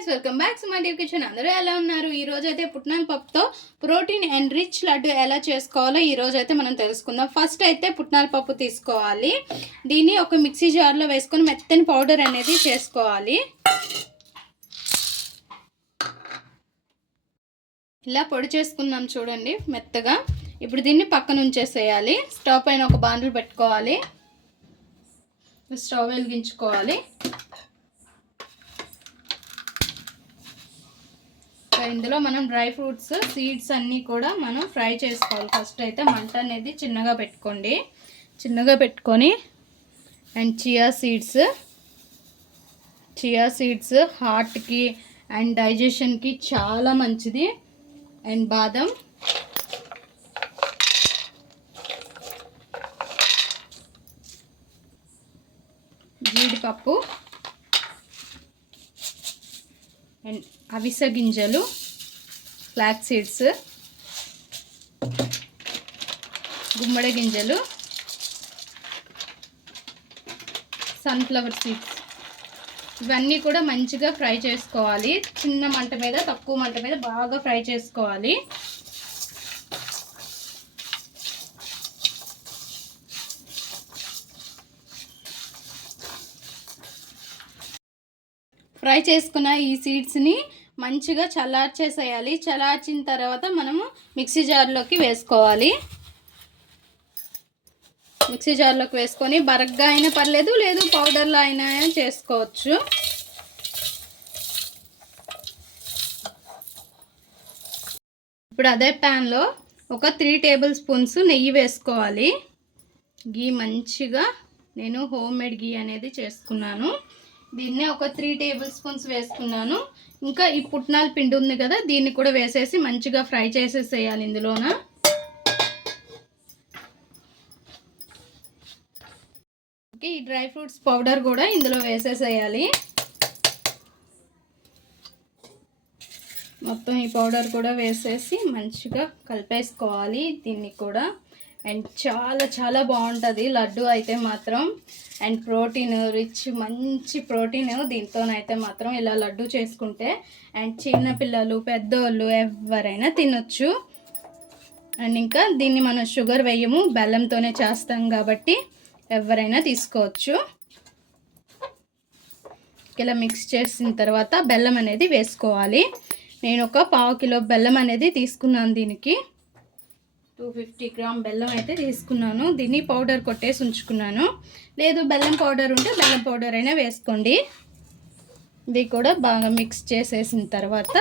Friends, welcome back to my TV kitchen. అందరూ ఎలా ఉన్నారు? ఈ రోజు అయితే పుట్నాల పప్పుతో ప్రోటీన్ అండ్ రిచ్ లడ్డు ఎలా చేసుకోవాలో ఈ రోజు అయితే మనం తెలుసుకుందాం. ఫస్ట్ అయితే పుట్నాల పప్పు తీసుకోవాలి. దీన్ని ఒక మిక్సీ జార్లో వేసుకొని మెత్తని పౌడర్ అనేది చేసుకోవాలి. ఇలా పొడి చేసుకుందాం చూడండి మెత్తగా. ఇప్పుడు దీన్ని పక్కన ఉంచేసేయాలి. స్టవ్ పైన ఒక బాండిల్ పెట్టుకోవాలి. స్టవ్ వెలిగించుకోవాలి. ఇందులో మనం డ్రై ఫ్రూట్స్, సీడ్స్ అన్నీ కూడా మనం ఫ్రై చేసుకోవాలి. ఫస్ట్ అయితే మంట అనేది చిన్నగా పెట్టుకొని అండ్ చియా సీడ్స్ హార్ట్కి అండ్ డైజెషన్కి చాలా మంచిది. అండ్ బాదం, జీడిపప్పు అండ్ అవిసె గింజలు, ఫ్లాక్స్ సీడ్స్, గుమ్మడి గింజలు, సన్ఫ్లవర్ సీడ్స్, ఇవన్నీ కూడా మంచిగా ఫ్రై చేసుకోవాలి. చిన్న మంట మీద, తక్కువ మంట మీద బాగా ఫ్రై చేసుకోవాలి. ఫ్రై చేసుకున్న ఈ సీడ్స్ని మంచిగా చల్లార్చేసేయాలి. చల్లార్చిన తర్వాత మనము మిక్సీ జార్లోకి వేసుకోవాలి. మిక్సీ జార్లోకి వేసుకొని బరగ్గా అయినా పర్లేదు, లేదు పౌడర్లో అయినా చేసుకోవచ్చు. ఇప్పుడు అదే ప్యాన్లో ఒక 3 టేబుల్ స్పూన్స్ నెయ్యి వేసుకోవాలి. గీ మంచిగా నేను హోమ్ మేడ్ గీ అనేది చేసుకున్నాను. దీన్నే ఒక 3 టేబుల్ స్పూన్స్ వేసుకున్నాను. ఇంకా ఈ పుట్నాల పిండి ఉంది కదా, దీన్ని కూడా వేసేసి మంచిగా ఫ్రై చేసేసేయాలి. ఇందులోన ఈ డ్రై ఫ్రూట్స్ పౌడర్ కూడా ఇందులో వేసేసేయాలి. మొత్తం ఈ పౌడర్ కూడా వేసేసి మంచిగా కలిపేసుకోవాలి దీన్ని కూడా. అండ్ చాలా చాలా బాగుంటుంది లడ్డు అయితే మాత్రం. అండ్ ప్రోటీన్ రిచ్, మంచి ప్రోటీన్ దీంతోనైతే మాత్రం ఇలా లడ్డు చేసుకుంటే. అండ్ చిన్నపిల్లలు, పెద్దోళ్ళు ఎవరైనా తినొచ్చు. అండ్ ఇంకా దీన్ని మనం షుగర్ వేయము, బెల్లంతోనే చేస్తాం కాబట్టి ఎవరైనా తీసుకోవచ్చు. ఇలా మిక్స్ చేసిన తర్వాత బెల్లం అనేది వేసుకోవాలి. నేను ఒక 1/2 కిలో బెల్లం అనేది తీసుకున్నాను. దీనికి 250 గ్రామ్ బెల్లం అయితే తీసుకున్నాను. దీన్ని పౌడర్ కొట్టేసి ఉంచుకున్నాను. లేదు బెల్లం పౌడర్ ఉంటే బెల్లం పౌడర్ అయినా వేసుకోండి. ఇది కూడా బాగా మిక్స్ చేసేసిన తర్వాత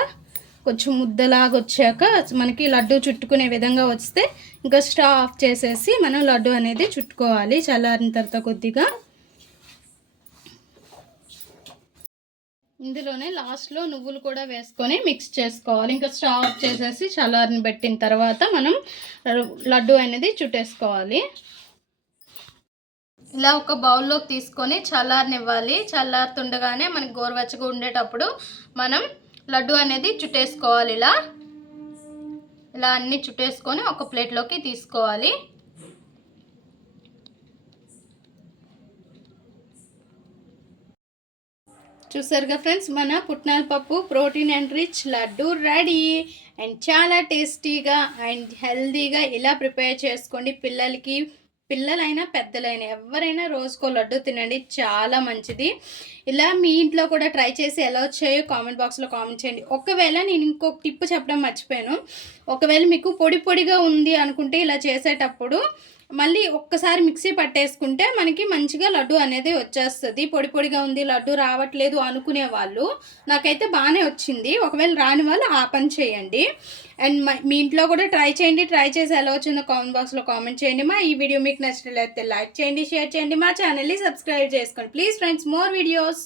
కొంచెం ముద్దలాగా వచ్చాక మనకి లడ్డు చుట్టుకునే విధంగా వస్తే ఇంకా స్టవ్ ఆఫ్ చేసేసి మనం లడ్డు అనేది చుట్టుకోవాలి. చల్లారిన తర్వాత కొద్దిగా ఇందులోనే లాస్ట్లో నువ్వులు కూడా వేసుకొని మిక్స్ చేసుకోవాలి. ఇంకా స్టవ్ ఆఫ్ చేసేసి చల్లారిని పెట్టిన తర్వాత మనం లడ్డు అనేది చుట్టేసుకోవాలి. ఇలా ఒక బౌల్లోకి తీసుకొని చల్లారనివ్వాలి. చల్లారుతుండగానే మనకి గోరువెచ్చగా ఉండేటప్పుడు మనం లడ్డు అనేది చుట్టేసుకోవాలి. ఇలా అన్నీ చుట్టేసుకొని ఒక ప్లేట్లోకి తీసుకోవాలి. చూసారుగా ఫ్రెండ్స్, మన పుట్నాల పప్పు protein and rich laddu ready. And చాలా టేస్టీగా అండ్ హెల్తీగా ఇలా ప్రిపేర్ చేసుకోండి. పిల్లలైనా పెద్దలైనా ఎవరైనా రోజుకో లడ్డు తినండి, చాలా మంచిది. ఇలా మీ ఇంట్లో కూడా ట్రై చేసి ఎలా వచ్చాయో కామెంట్ బాక్స్లో కామెంట్ చేయండి. ఒకవేళ నేను ఇంకొక టిప్ చెప్పడం మర్చిపోయాను. ఒకవేళ మీకు పొడిగా ఉంది అనుకుంటే ఇలా చేసేటప్పుడు మళ్ళీ ఒక్కసారి మిక్సీ పట్టేసుకుంటే మనకి మంచిగా లడ్డు అనేది వచ్చేస్తుంది. పొడిగా ఉంది, లడ్డు రావట్లేదు అనుకునే వాళ్ళు, నాకైతే బాగానే వచ్చింది. ఒకవేళ రాని వాళ్ళు ఆ పని చేయండి. అండ్ మీ ఇంట్లో కూడా ట్రై చేయండి. ట్రై చేసి ఎలా వచ్చిందో కామెంట్ బాక్స్లో కామెంట్ చేయండి. ఈ వీడియో మీకు నచ్చినట్లయితే లైక్ చేయండి, షేర్ చేయండి, మా ఛానల్ని సబ్స్క్రైబ్ చేసుకోండి. Please friends, more videos.